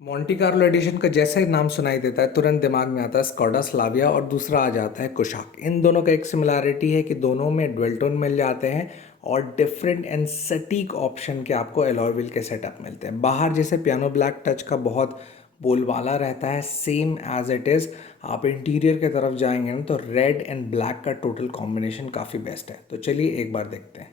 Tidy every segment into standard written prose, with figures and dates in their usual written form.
Monte Carlo addition का जैसे ही नाम सुनाई देता है तुरंत दिमाग में आता है स्कोडा स्लाविया और दूसरा आ जाता है कुशाक। इन दोनों का एक सिमिलैरिटी है कि दोनों में डुअल टोन मिल जाते हैं और डिफरेंट एंड सटीक ऑप्शन के आपको अलॉय व्हील के सेटअप मिलते हैं। बाहर जैसे पियानो ब्लैक टच का बहुत बोलबाला रहता है, सेम एज इट इज़ आप इंटीरियर की तरफ जाएंगे ना तो रेड एंड ब्लैक का टोटल कॉम्बिनेशन काफ़ी बेस्ट है। तो चलिए एक बार देखते हैं।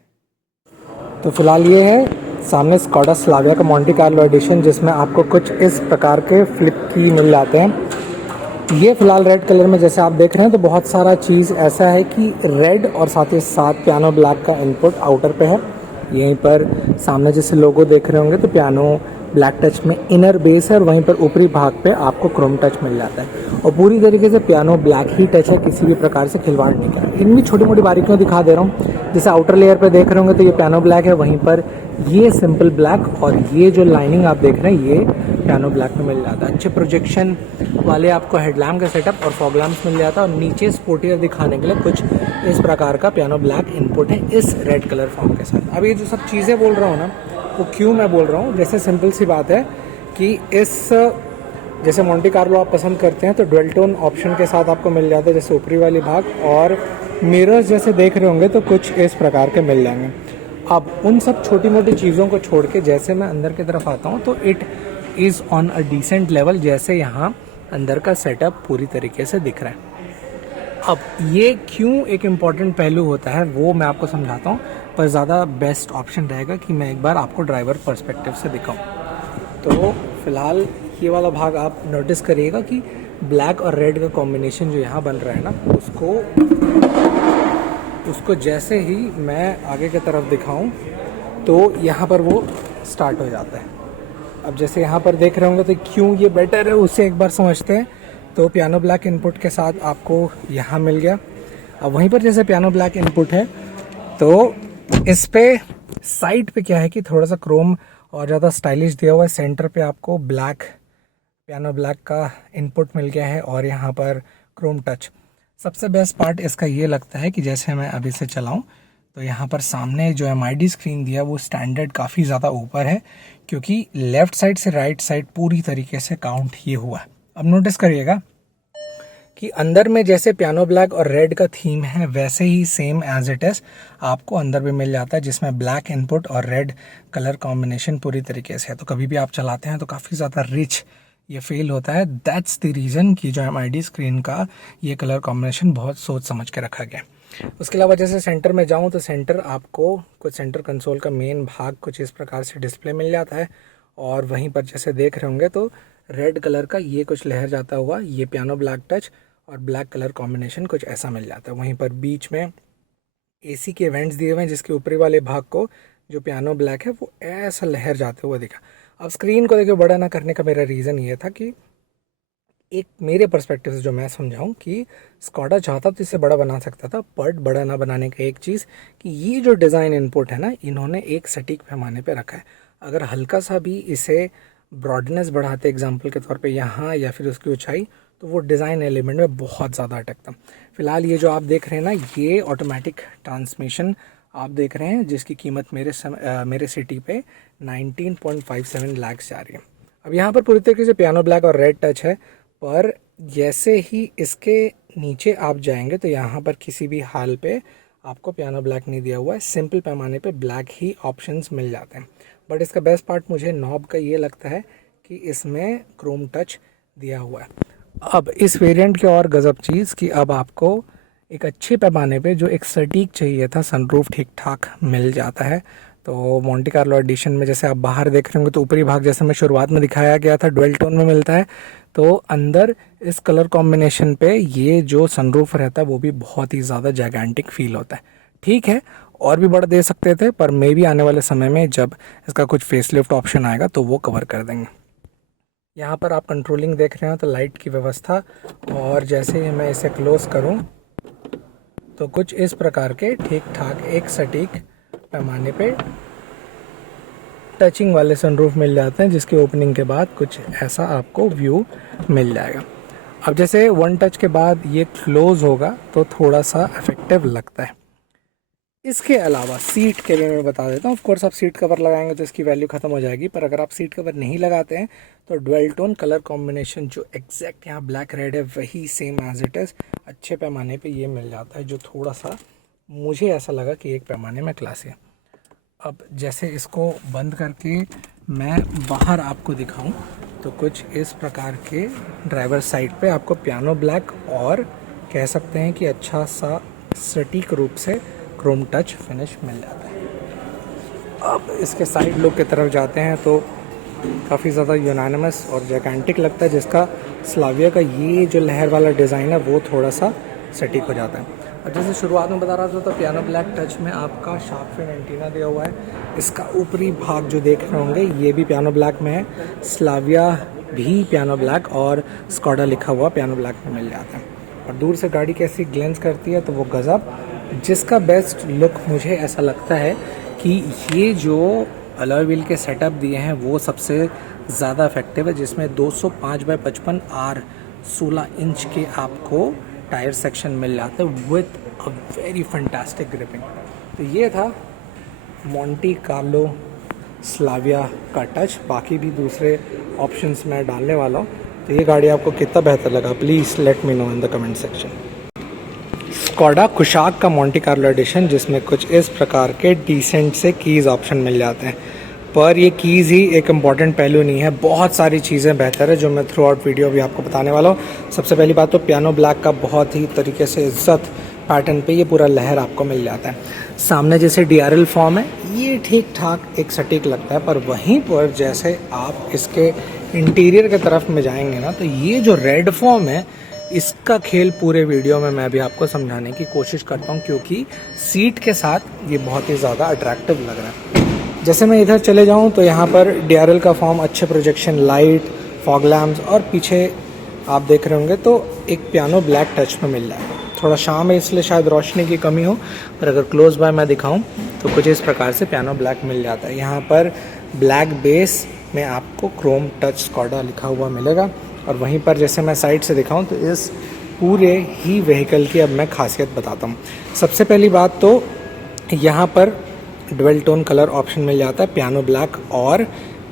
तो फिलहाल ये है सामने स्कोडा स्लाविया का मोंटी कार्लो एडिशन, जिसमें आपको कुछ इस प्रकार के फ्लिप की मिल जाते हैं। ये फिलहाल रेड कलर में जैसे आप देख रहे हैं, तो बहुत सारा चीज़ ऐसा है कि रेड और साथ ही साथ पियानो ब्लैक का इनपुट आउटर पे है। यहीं पर सामने जैसे लोगो देख रहे होंगे तो पियानो ब्लैक टच में इनर बेस है और वहीं पर ऊपरी भाग पे आपको क्रोम टच मिल जाता है और पूरी तरीके से पियानो ब्लैक ही टच है, किसी भी प्रकार से खिलवाड़ नहीं किया। इनमें छोटी मोटी बारीकियाँ दिखा दे रहा हूँ। जैसे आउटर लेयर पे देख रहे होंगे तो ये पियानो ब्लैक है, वहीं पर ये सिंपल ब्लैक और ये जो लाइनिंग आप देख रहे हैं ये पियानो ब्लैक में मिल जाता है। अच्छे प्रोजेक्शन वाले आपको हेडलैम्प का सेटअप और फॉग लैम्प्स मिल जाता है और नीचे स्पोर्टियर दिखाने के लिए कुछ इस प्रकार का पियानो ब्लैक इनपुट है इस रेड कलर फॉर्म के साथ। अब ये जो सब चीज़ें बोल रहा हूँ ना, वो क्यों मैं बोल रहा हूँ, जैसे सिंपल सी बात है कि इस जैसे मोंटी कार्लो आप पसंद करते हैं तो डुअल टोन ऑप्शन के साथ आपको मिल जाता है, जैसे ऊपरी वाली भाग और मिरर्स जैसे देख रहे होंगे तो कुछ इस प्रकार के मिल जाएंगे। अब उन सब छोटी मोटी चीज़ों को छोड़ के जैसे मैं अंदर की तरफ आता हूँ तो it is on a decent level, जैसे यहाँ अंदर का सेटअप पूरी तरीके से दिख रहा है। अब ये क्यों एक इम्पॉर्टेंट पहलू होता है वो मैं आपको समझाता हूँ, पर ज़्यादा बेस्ट ऑप्शन रहेगा कि मैं एक बार आपको ड्राइवर पर्सपेक्टिव से दिखाऊँ। तो फिलहाल ये वाला भाग आप नोटिस करिएगा कि ब्लैक और रेड का कॉम्बिनेशन जो यहाँ बन रहा है ना, उसको जैसे ही मैं आगे की तरफ दिखाऊं तो यहाँ पर वो स्टार्ट हो जाता है। अब जैसे यहाँ पर देख रहे होंगे तो क्यों ये बेटर है उसे एक बार समझते हैं। तो पियानो ब्लैक इनपुट के साथ आपको यहाँ मिल गया। अब वहीं पर जैसे पियानो ब्लैक इनपुट है तो इस पे साइड पे क्या है कि थोड़ा सा क्रोम और ज़्यादा स्टाइलिश दिया हुआ है। सेंटर पे आपको ब्लैक पियानो ब्लैक का इनपुट मिल गया है और यहाँ पर क्रोम टच। सबसे बेस्ट पार्ट इसका ये लगता है कि जैसे मैं अभी से चलाऊं तो यहाँ पर सामने जो MID स्क्रीन दिया वो स्टैंडर्ड काफ़ी ज़्यादा ऊपर है, क्योंकि लेफ़्ट साइड से राइट साइड पूरी तरीके से काउंट ये हुआ है। अब नोटिस करिएगा कि अंदर में जैसे पियानो ब्लैक और रेड का थीम है वैसे ही सेम एज इट इज़ आपको अंदर भी मिल जाता है, जिसमें ब्लैक इनपुट और रेड कलर कॉम्बिनेशन पूरी तरीके से है। तो कभी भी आप चलाते हैं तो काफ़ी ज़्यादा रिच ये फील होता है। दैट्स द रीज़न कि जो MID स्क्रीन का ये कलर कॉम्बिनेशन बहुत सोच समझ के रखा गया। उसके अलावा जैसे सेंटर में जाऊँ तो सेंटर आपको कुछ सेंटर कंसोल का मेन भाग कुछ इस प्रकार से डिस्प्ले मिल जाता है और वहीं पर जैसे देख रहे होंगे तो रेड कलर का ये कुछ लहर जाता हुआ ये पियानो ब्लैक टच और ब्लैक कलर कॉम्बिनेशन कुछ ऐसा मिल जाता है। वहीं पर बीच में AC के वेंट्स दिए हुए हैं, जिसके ऊपरी वाले भाग को जो पियानो ब्लैक है वो ऐसा लहर जाते हुए दिखा। अब स्क्रीन को देखिए बड़ा ना करने का मेरा रीज़न ये था कि एक मेरे पर्सपेक्टिव से जो मैं समझाऊं कि स्कोडा चाहता तो इसे बड़ा बना सकता था, बट बड़ा ना बनाने का एक चीज़ कि ये जो डिज़ाइन इनपुट है ना, इन्होंने एक सटीक पैमाने पे रखा है। अगर हल्का सा भी इसे ब्रॉडनेस बढ़ाते एग्जांपल के तौर पे यहाँ या फिर उसकी ऊंचाई, तो वो डिज़ाइन एलिमेंट में बहुत ज़्यादा अटकता। फिलहाल ये जो आप देख रहे हैं ना, ये ऑटोमेटिक ट्रांसमिशन आप देख रहे हैं, जिसकी कीमत मेरे सिटी पे 19.57 लाख जा रही है। अब यहाँ पर पूरी तरीके से पियानो ब्लैक और रेड टच है, पर जैसे ही इसके नीचे आप जाएंगे तो यहाँ पर किसी भी हाल पे आपको पियानो ब्लैक नहीं दिया हुआ है, सिंपल पैमाने पे ब्लैक ही ऑप्शंस मिल जाते हैं। बट इसका बेस्ट पार्ट मुझे नॉब का ये लगता है कि इसमें क्रोम टच दिया हुआ है। अब इस वेरिएंट की और गज़ब चीज़ कि अब आपको एक अच्छे पैमाने पे जो एक सटीक चाहिए था सनरूफ ठीक ठाक मिल जाता है। तो मोंटी कार्लो एडिशन में जैसे आप बाहर देख रहे होंगे तो ऊपरी भाग जैसे मैं शुरुआत में दिखाया गया था डुअल टोन में मिलता है, तो अंदर इस कलर कॉम्बिनेशन पे ये जो सनरूफ रहता है वो भी बहुत ही ज़्यादा जायगेंटिक फील होता है। ठीक है, और भी बड़ा दे सकते थे, पर मे भी आने वाले समय में जब इसका कुछ फेसलिफ्ट ऑप्शन आएगा तो वो कवर कर देंगे। यहाँ पर आप कंट्रोलिंग देख रहे हो तो लाइट की व्यवस्था, और जैसे ही मैं इसे क्लोज करूँ तो कुछ इस प्रकार के ठीक ठाक एक सटीक पैमाने पे टचिंग वाले सनरूफ मिल जाते हैं, जिसके ओपनिंग के बाद कुछ ऐसा आपको व्यू मिल जाएगा। अब जैसे वन टच के बाद ये क्लोज होगा तो थोड़ा सा इफेक्टिव लगता है। इसके अलावा सीट के लिए मैं बता देता हूँ, ऑफ कोर्स आप सीट कवर लगाएंगे तो इसकी वैल्यू ख़त्म हो जाएगी, पर अगर आप सीट कवर नहीं लगाते हैं तो डुअल टोन कलर कॉम्बिनेशन जो एग्जैक्ट यहाँ ब्लैक रेड है वही सेम एज इट इज़ अच्छे पैमाने पे ये मिल जाता है, जो थोड़ा सा मुझे ऐसा लगा कि एक पैमाने में क्लासी है। अब जैसे इसको बंद करके मैं बाहर आपको दिखाऊं तो कुछ इस प्रकार के ड्राइवर साइड पे आपको पियानो ब्लैक और कह सकते हैं कि अच्छा सा सटीक रूप से क्रोम टच फिनिश मिल जाता है। अब इसके साइड लुक की तरफ जाते हैं तो काफ़ी ज़्यादा यूनानिमस और जैकेंटिक लगता है, जिसका स्लाविया का ये जो लहर वाला डिज़ाइन है वो थोड़ा सा सटीक हो जाता है। और जैसे शुरुआत में बता रहा था तो पियानो ब्लैक टच में आपका शार्क फिन एंटीना दिया हुआ है। इसका ऊपरी भाग जो देख रहे होंगे ये भी पियानो ब्लैक में है, स्लाविया भी पियानो ब्लैक और स्कॉडा लिखा हुआ पियानो ब्लैक में मिल जाता है। और दूर से गाड़ी कैसी ग्लेंस करती है तो वो गज़ब। जिसका बेस्ट लुक मुझे ऐसा लगता है कि ये जो अलॉय व्हील के सेटअप दिए हैं वो सबसे ज़्यादा इफेक्टिव है, जिसमें 205/55 R 16 इंच के आपको टायर सेक्शन मिल जाता है with a very fantastic gripping. तो ये था मोंटी कार्लो स्लाविया का टच। बाकी भी दूसरे ऑप्शंस मैं डालने वाला हूँ। तो ये गाड़ी आपको कितना बेहतर लगा please let me know in the comment section. Skoda Kushaq का मोंटी कार्लो एडिशन, जिसमें कुछ इस प्रकार के डिसेंट से कीज़ ऑप्शन मिल जाते हैं, पर ये कीज़ ही एक इम्पॉर्टेंट पहलू नहीं है, बहुत सारी चीज़ें बेहतर है जो मैं थ्रू आउट वीडियो भी आपको बताने वाला हूँ। सबसे पहली बात तो पियानो ब्लैक का बहुत ही तरीके से इज्जत पैटर्न पे ये पूरा लहर आपको मिल जाता है। सामने जैसे DRL फॉर्म है ये ठीक ठाक एक सटीक लगता है, पर वहीं पर जैसे आप इसके इंटीरियर की तरफ में जाएंगे ना तो ये जो रेड फॉर्म है इसका खेल पूरे वीडियो में मैं भी आपको समझाने की कोशिश करता हूँ, क्योंकि सीट के साथ ये बहुत ही ज़्यादा अट्रैक्टिव लग रहा है। जैसे मैं इधर चले जाऊँ तो यहाँ पर DRL का फॉर्म, अच्छे प्रोजेक्शन लाइट, फॉग लैम्प्स और पीछे आप देख रहे होंगे तो एक पियानो ब्लैक टच में मिल रहा है। थोड़ा शाम है इसलिए शायद रोशनी की कमी हो, पर अगर क्लोज बाय मैं दिखाऊं तो कुछ इस प्रकार से पियानो ब्लैक मिल जाता है। यहाँ पर ब्लैक बेस में आपको क्रोम टच स्कॉडा लिखा हुआ मिलेगा। और वहीं पर जैसे मैं साइड से दिखाऊं तो इस पूरे ही व्हीकल की अब मैं खासियत बताता हूँ। सबसे पहली बात तो यहाँ पर डुअल टोन कलर ऑप्शन मिल जाता है, पियानो ब्लैक और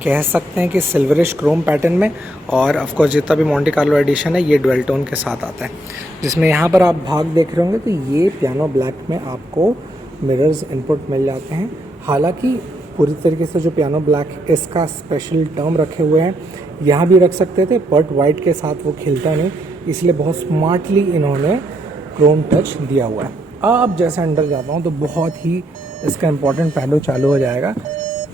कह सकते हैं कि सिल्वरिश क्रोम पैटर्न में। और ऑफ कोर्स जितना भी मोंटी कार्लो एडिशन है ये डुअल टोन के साथ आता है, जिसमें यहाँ पर आप भाग देख रहे होंगे तो ये पियानो ब्लैक में आपको मिरर्स इनपुट मिल जाते हैं। हालांकि पूरी तरीके से जो पियानो ब्लैक इसका स्पेशल टर्म रखे हुए हैं, यहाँ भी रख सकते थे बट वाइट के साथ वो खिलता नहीं, इसलिए बहुत स्मार्टली इन्होंने क्रोम टच दिया हुआ है। अब जैसे अंदर जाता हूँ तो बहुत ही इसका इम्पोर्टेंट पहलू चालू हो जाएगा।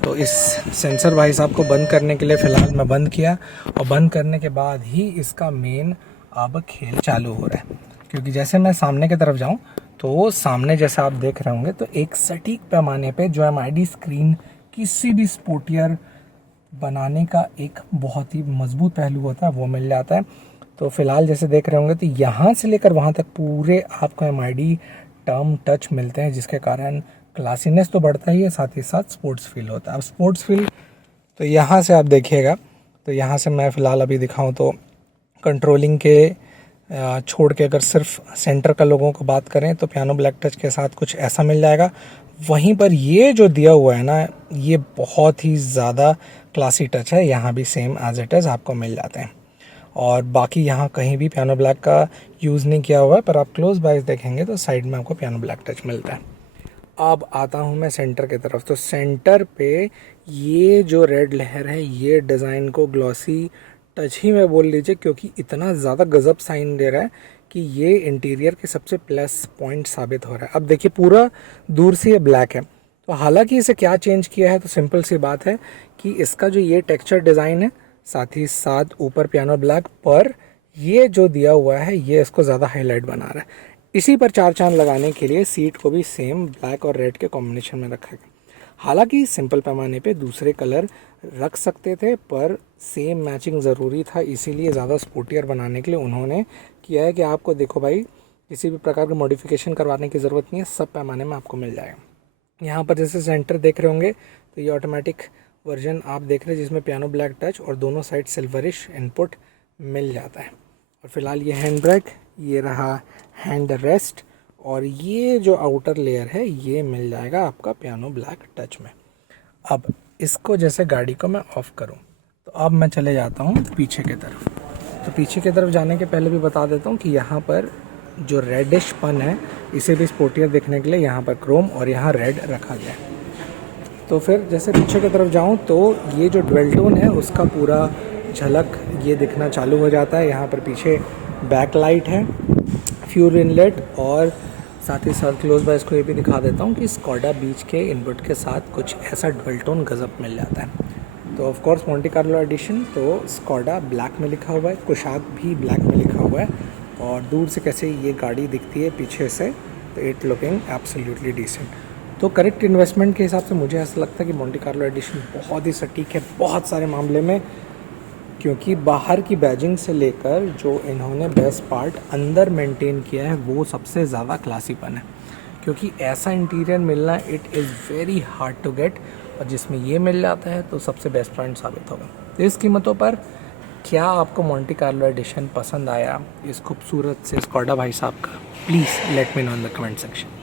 तो इस सेंसर भाई साहब को बंद करने के लिए फ़िलहाल मैं बंद किया, और बंद करने के बाद ही इसका मेन अब खेल चालू हो रहा है। क्योंकि जैसे मैं सामने की तरफ जाऊं तो सामने जैसे आप देख रहे होंगे तो एक सटीक पैमाने पे जो MID स्क्रीन किसी भी स्पोर्टियर बनाने का एक बहुत ही मजबूत पहलू होता है वो मिल जाता है। तो फिलहाल जैसे देख रहे होंगे तो यहाँ से लेकर वहाँ तक पूरे आपको MID टर्म टच मिलते हैं, जिसके कारण क्लासीनेस तो बढ़ता ही है, साथ ही साथ स्पोर्ट्स फील होता है। अब स्पोर्ट्स फील तो यहाँ से आप देखिएगा, तो यहाँ से मैं फ़िलहाल अभी दिखाऊं तो कंट्रोलिंग के छोड़ के अगर सिर्फ सेंटर का लोगों को बात करें तो पियानो ब्लैक टच के साथ कुछ ऐसा मिल जाएगा। वहीं पर ये जो दिया हुआ है ना ये बहुत ही ज़्यादा क्लासी टच है, यहाँ भी सेम एज इट इज़ आपको मिल जाते हैं। और बाकी यहाँ कहीं भी पियानो ब्लैक का यूज़ नहीं किया हुआ है, पर आप क्लोज बाइज देखेंगे तो साइड में आपको पियानो ब्लैक टच मिलता है। अब आता हूँ मैं सेंटर की तरफ। तो सेंटर पे ये जो रेड लहर है ये डिज़ाइन को ग्लॉसी टच ही में बोल लीजिए, क्योंकि इतना ज़्यादा गजब साइन दे रहा है कि ये इंटीरियर के सबसे प्लस पॉइंट साबित हो रहा है। अब देखिए पूरा दूर से ये ब्लैक है, तो हालांकि इसे क्या चेंज किया है तो सिंपल सी बात है कि इसका जो ये टेक्सचर डिज़ाइन है, साथ ही साथ ऊपर पियानो ब्लैक पर ये जो दिया हुआ है ये इसको ज़्यादा हाईलाइट बना रहा है। इसी पर चार चांद लगाने के लिए सीट को भी सेम ब्लैक और रेड के कॉम्बिनेशन में रखा गया। हालांकि सिंपल पैमाने पे दूसरे कलर रख सकते थे, पर सेम मैचिंग ज़रूरी था, इसीलिए ज़्यादा स्पोर्टियर बनाने के लिए उन्होंने किया है कि आपको देखो भाई किसी भी प्रकार का मॉडिफिकेशन करवाने की ज़रूरत नहीं है, सब पैमाने में आपको मिल जाएगा। यहाँ पर जैसे सेंटर देख रहे होंगे तो ये ऑटोमेटिक वर्जन आप देख रहे हैं जिसमें पियानो ब्लैक टच और दोनों साइड सिल्वरिश इनपुट मिल जाता है। और फिलहाल ये हैंड ब्रेक, ये रहा हैंड रेस्ट, और ये जो आउटर लेयर है ये मिल जाएगा आपका पियानो ब्लैक टच में। अब इसको जैसे गाड़ी को मैं ऑफ़ करूं तो अब मैं चले जाता हूं पीछे की तरफ। तो पीछे की तरफ जाने के पहले भी बता देता हूं कि यहाँ पर जो रेडिश पन है इसे भी स्पोर्टियर देखने के लिए यहाँ पर क्रोम और यहाँ रेड रखा गया है। तो फिर जैसे पीछे की तरफ जाऊं तो ये जो ड्वेल टोन है उसका पूरा झलक ये दिखना चालू हो जाता है। यहाँ पर पीछे बैक लाइट है, फ्यूल इनलेट, और साथ ही साथ क्लोज बाय इसको ये भी दिखा देता हूँ कि स्कोडा बीच के इनपुट के साथ कुछ ऐसा ड्वेल टोन गजब मिल जाता है। तो of course Monte Carlo addition तो स्कोडा ब्लैक में लिखा हुआ है, कुशाक भी ब्लैक में लिखा हुआ है, और दूर से कैसे ये गाड़ी दिखती है पीछे से, तो इट लुकिंग एब्सोल्युटली डिसेंट। तो करेक्ट इन्वेस्टमेंट के हिसाब से मुझे ऐसा लगता है कि मोंटे कार्लो एडिशन बहुत ही सटीक है बहुत सारे मामले में, क्योंकि बाहर की बैजिंग से लेकर जो इन्होंने बेस्ट पार्ट अंदर मेंटेन किया है वो सबसे ज़्यादा क्लासीपन है। क्योंकि ऐसा इंटीरियर मिलना it is very hard to get, और जिसमें ये मिल जाता है तो सबसे बेस्ट पॉइंट साबित होगा। तो इस कीमतों पर क्या आपको मोंटे कार्लो एडिशन पसंद आया इस खूबसूरत से स्कोडा भाई साहब का? Please let me know in the comment section.